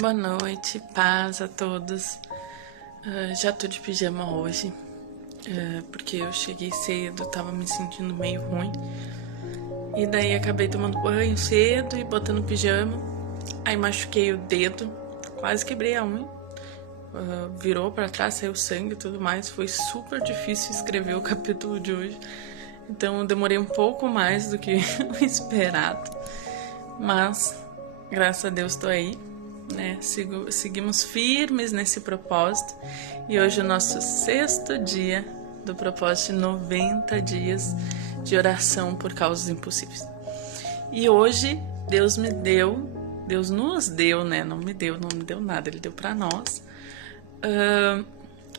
Boa noite, paz a todos. Já tô de pijama hoje, porque eu cheguei cedo, tava me sentindo meio ruim. E daí acabei tomando banho cedo e botando pijama. Aí machuquei o dedo, quase quebrei a unha. Virou pra trás, saiu sangue e tudo mais. Foi super difícil escrever o capítulo de hoje. Então eu demorei um pouco mais do que o esperado. Mas, graças a Deus, tô aí. Né? Seguimos firmes nesse propósito e hoje é o nosso 6º dia do propósito de 90 dias de oração por causas impossíveis. E hoje Deus nos deu, né? Não me deu nada, Ele deu para nós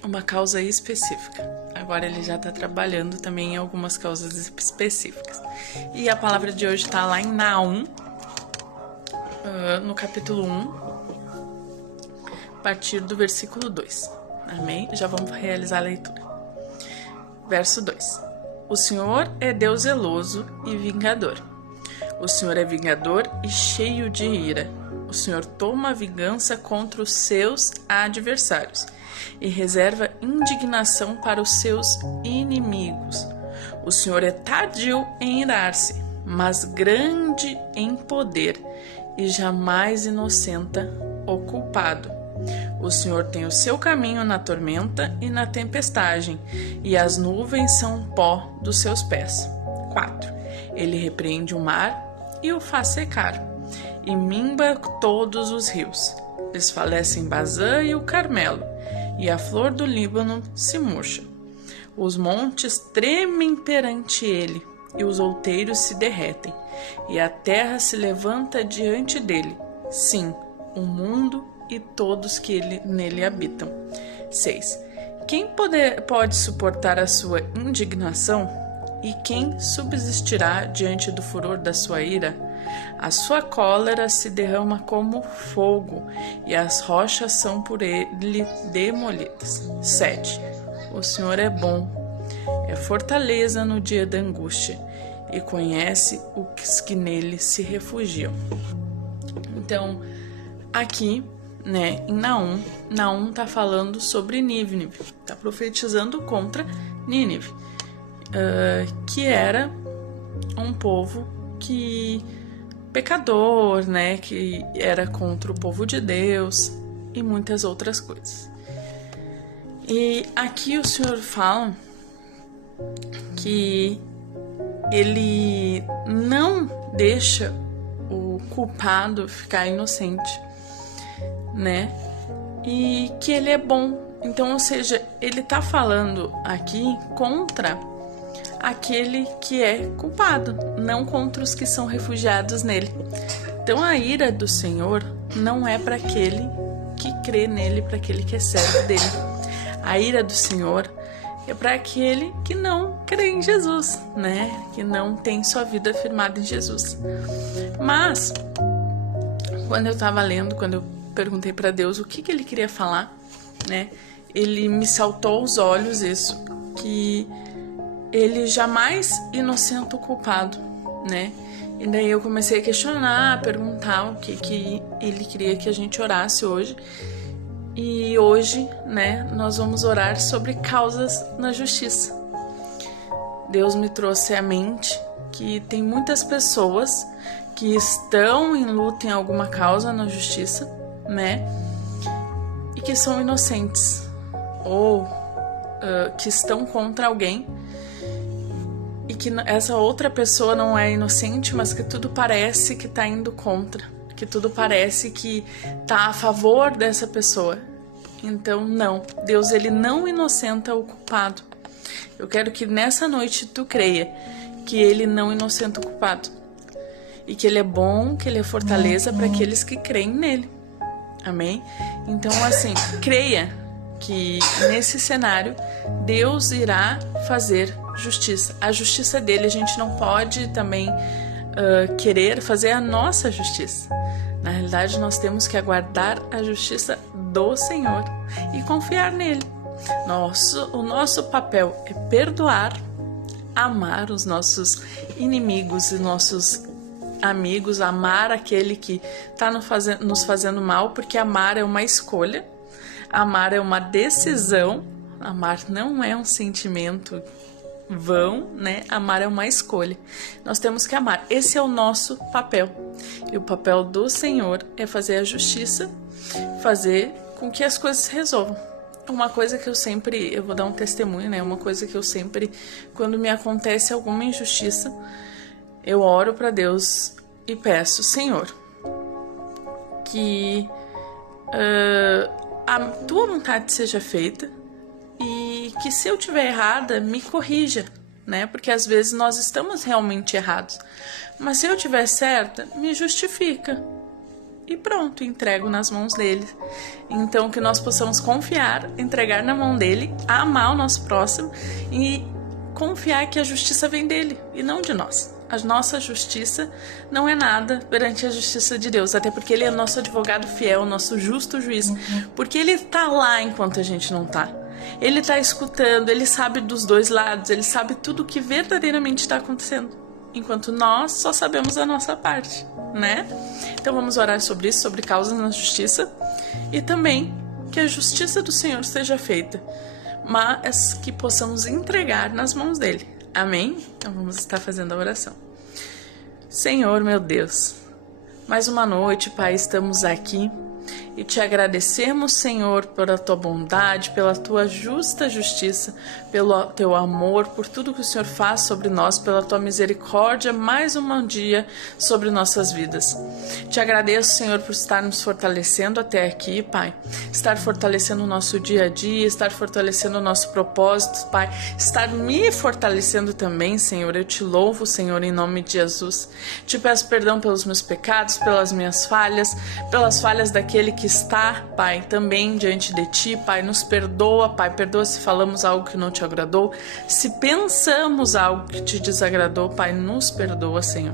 uma causa específica. Agora Ele já está trabalhando também em algumas causas específicas. E a palavra de hoje está lá em Naum, no capítulo 1, a partir do versículo 2. Amém? Já vamos realizar a leitura. Verso 2. O Senhor é Deus zeloso e vingador. O Senhor é vingador e cheio de ira. O Senhor toma vingança contra os seus adversários e reserva indignação para os seus inimigos. O Senhor é tardio em irar-se, mas grande em poder e jamais inocenta o culpado. O Senhor tem o seu caminho na tormenta e na tempestade, e as nuvens são pó dos seus pés. 4. Ele repreende o mar e o faz secar, e mimba todos os rios. Desfalecem Bazã e o Carmelo, e a flor do Líbano se murcha. Os montes tremem perante ele, e os outeiros se derretem, e a terra se levanta diante dele. Sim, o mundo e todos que nele habitam. 6. Quem pode suportar a sua indignação? E quem subsistirá diante do furor da sua ira? A sua cólera se derrama como fogo, e as rochas são por ele demolidas. 7. O Senhor é bom, é fortaleza no dia da angústia, e conhece os que nele se refugiam. Então, aqui, né, em Naum tá falando sobre Nínive, tá profetizando contra Nínive, que era um povo pecador, né, que era contra o povo de Deus e muitas outras coisas. E aqui o Senhor fala que ele não deixa o culpado ficar inocente, né? E que ele é bom. Então, ou seja, ele tá falando aqui contra aquele que é culpado, não contra os que são refugiados nele. Então, a ira do Senhor não é para aquele que crê nele, para aquele que é servo dele. A ira do Senhor é para aquele que não crê em Jesus, né? Que não tem sua vida firmada em Jesus. Mas, quando eu tava lendo, quando eu perguntei para Deus o que ele queria falar, né? Ele me saltou aos olhos isso, que ele jamais inocenta o culpado, né? E daí eu comecei a questionar, a perguntar o que ele queria que a gente orasse hoje. E hoje, né, nós vamos orar sobre causas na justiça. Deus me trouxe à mente que tem muitas pessoas que estão em luta em alguma causa na justiça, né? E que são inocentes ou que estão contra alguém e que essa outra pessoa não é inocente, mas que tudo parece que tá indo contra, que tudo parece que tá a favor dessa pessoa. Então, não, Deus ele não inocenta o culpado. Eu quero que nessa noite tu creia que ele não inocenta o culpado e que ele é bom, que ele é fortaleza para aqueles que creem nele. Amém? Então, assim, creia que nesse cenário Deus irá fazer justiça. A justiça dele, a gente não pode também querer fazer a nossa justiça. Na realidade, nós temos que aguardar a justiça do Senhor e confiar nele. O nosso papel é perdoar, amar os nossos inimigos e nossos amigos, amar aquele que está nos fazendo mal, porque amar é uma escolha, amar é uma decisão, amar não é um sentimento vão, né? Amar é uma escolha. Nós temos que amar. Esse é o nosso papel. E o papel do Senhor é fazer a justiça, fazer com que as coisas se resolvam. Uma coisa que eu vou dar um testemunho, né? Uma coisa que eu sempre, quando me acontece alguma injustiça, eu oro para Deus e peço, Senhor, que a tua vontade seja feita e que se eu estiver errada, me corrija, né? Porque às vezes nós estamos realmente errados. Mas se eu estiver certa, me justifica. E pronto, entrego nas mãos dele. Então que nós possamos confiar, entregar na mão dele, amar o nosso próximo e confiar que a justiça vem dele e não de nós. A nossa justiça não é nada perante a justiça de Deus, até porque ele é nosso advogado fiel, nosso justo juiz, porque ele está lá enquanto a gente não está. Ele está escutando, ele sabe dos dois lados, ele sabe tudo o que verdadeiramente está acontecendo, enquanto nós só sabemos a nossa parte, né? Então vamos orar sobre isso, sobre causas na justiça e também que a justiça do Senhor seja feita, mas que possamos entregar nas mãos dele. Amém? Então vamos estar fazendo a oração. Senhor, meu Deus, mais uma noite, Pai, estamos aqui e te agradecemos, Senhor, pela tua bondade, pela tua justa justiça, pelo teu amor, por tudo que o Senhor faz sobre nós, pela tua misericórdia, mais um dia sobre nossas vidas. Te agradeço, Senhor, por estar nos fortalecendo até aqui, Pai, estar fortalecendo o nosso dia a dia, estar fortalecendo o nosso propósito, Pai, estar me fortalecendo também, Senhor. Eu te louvo, Senhor, em nome de Jesus. Te peço perdão pelos meus pecados, pelas minhas falhas, pelas falhas daquele que está, Pai, também diante de Ti, Pai, nos perdoa, Pai, perdoa se falamos algo que não Te agradou, se pensamos algo que Te desagradou, Pai, nos perdoa, Senhor.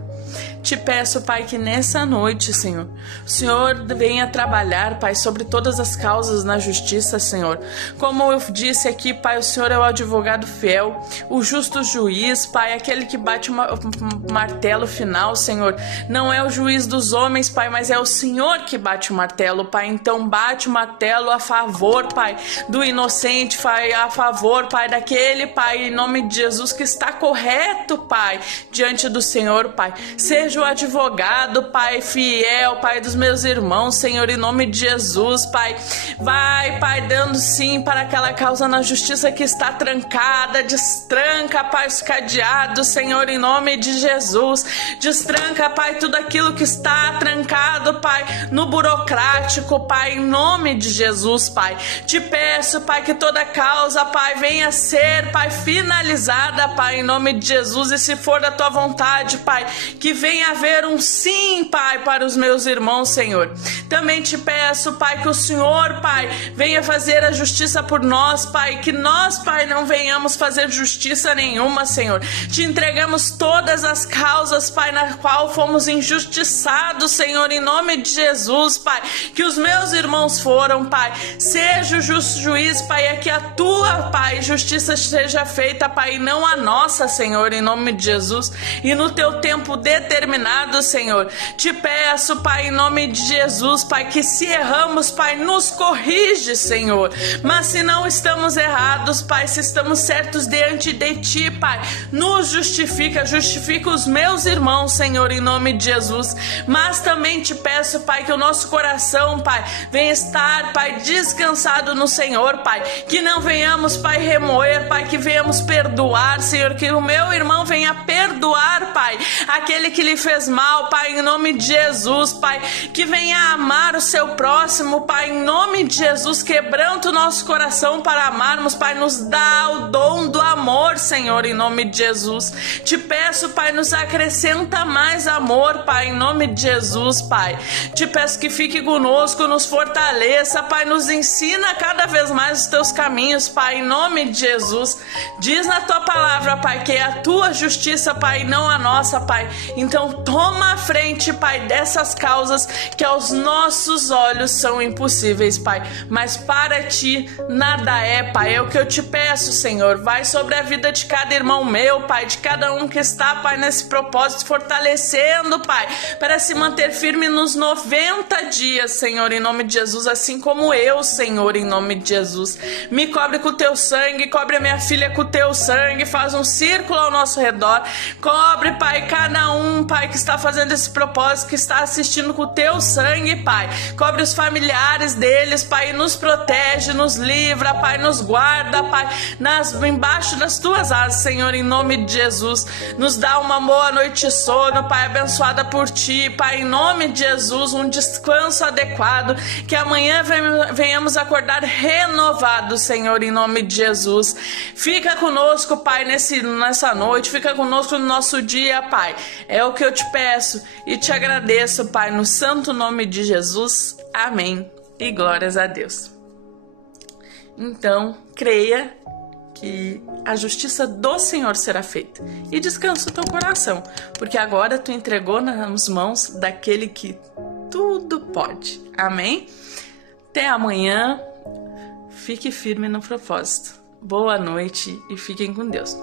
Te peço, Pai, que nessa noite, Senhor, o Senhor venha trabalhar, Pai, sobre todas as causas na justiça, Senhor. Como eu disse aqui, Pai, o Senhor é o advogado fiel, o justo juiz, Pai, aquele que bate o martelo final, Senhor. Não é o juiz dos homens, Pai, mas é o Senhor que bate o martelo, Pai. Então bate o martelo a favor, Pai, do inocente, Pai, a favor, Pai, daquele, Pai, em nome de Jesus, que está correto, Pai, diante do Senhor, Pai. Seja o advogado, Pai, fiel, Pai, dos meus irmãos, Senhor, em nome de Jesus, Pai. Vai, Pai, dando sim para aquela causa na justiça que está trancada. Destranca, Pai, os cadeados, Senhor, em nome de Jesus. Destranca, Pai, tudo aquilo que está trancado, Pai, no burocrático, Pai, em nome de Jesus, Pai. Te peço, Pai, que toda causa, Pai, venha ser, Pai, finalizada, Pai, em nome de Jesus. E se for da tua vontade, Pai, que venha haver um sim, Pai, para os meus irmãos, Senhor. Também te peço, Pai, que o Senhor, Pai, venha fazer a justiça por nós, Pai, que nós, Pai, não venhamos fazer justiça nenhuma, Senhor. Te entregamos todas as causas, Pai, na qual fomos injustiçados, Senhor, em nome de Jesus, Pai, que os meus irmãos foram, Pai. Seja o justo juiz, Pai, é que a tua, Pai, justiça seja feita, Pai, e não a nossa, Senhor, em nome de Jesus. E no teu tempo determinado, Senhor, te peço, Pai, em nome de Jesus, Pai, que se erramos, Pai, nos corrige, Senhor. Mas se não estamos errados, Pai, se estamos certos diante de Ti, Pai, nos justifica os meus irmãos, Senhor, em nome de Jesus. Mas também te peço, Pai, que o nosso coração, Pai, venha estar, Pai, descansado no Senhor, Pai, que não venhamos, Pai, remoer, Pai, que venhamos perdoar, Senhor, que o meu irmão venha perdoar, Pai, aquele que lhe fez mal, Pai, em nome de Jesus, Pai, que venha amar o seu próximo, Pai, em nome de Jesus. Quebranta o nosso coração para amarmos, Pai, nos dá o dom do amor, Senhor, em nome de Jesus. Te peço, Pai, nos acrescenta mais amor, Pai, em nome de Jesus, Pai. Te peço que fique conosco, nos fortaleça, Pai, nos ensina cada vez mais os teus caminhos, Pai, em nome de Jesus. Diz na tua palavra, Pai, que é a tua justiça, Pai, não a nossa, Pai. Então Então toma a frente, Pai, dessas causas que aos nossos olhos são impossíveis, Pai, mas para Ti nada é, Pai. É o que eu te peço, Senhor. Vai sobre a vida de cada irmão meu, Pai, de cada um que está, Pai, nesse propósito, fortalecendo, Pai, para se manter firme nos 90 dias, Senhor, em nome de Jesus, assim como eu, Senhor, em nome de Jesus. Me cobre com o Teu sangue, cobre a minha filha com o Teu sangue, faz um círculo ao nosso redor, cobre, Pai, cada um, Pai, que está fazendo esse propósito, que está assistindo com o Teu sangue, Pai, cobre os familiares deles, Pai, nos protege, nos livra, Pai, nos guarda, Pai, embaixo das Tuas asas, Senhor, em nome de Jesus. Nos dá uma boa noite de sono, Pai, abençoada por Ti, Pai, em nome de Jesus, um descanso adequado, que amanhã venhamos acordar renovados, Senhor, em nome de Jesus. Fica conosco, Pai, nessa noite, fica conosco no nosso dia, Pai. É o que eu te peço e te agradeço, Pai, no santo nome de Jesus. Amém. E glórias a Deus. Então, creia que a justiça do Senhor será feita. E descansa o teu coração, porque agora tu entregou nas mãos daquele que tudo pode. Amém? Até amanhã. Fique firme no propósito. Boa noite e fiquem com Deus.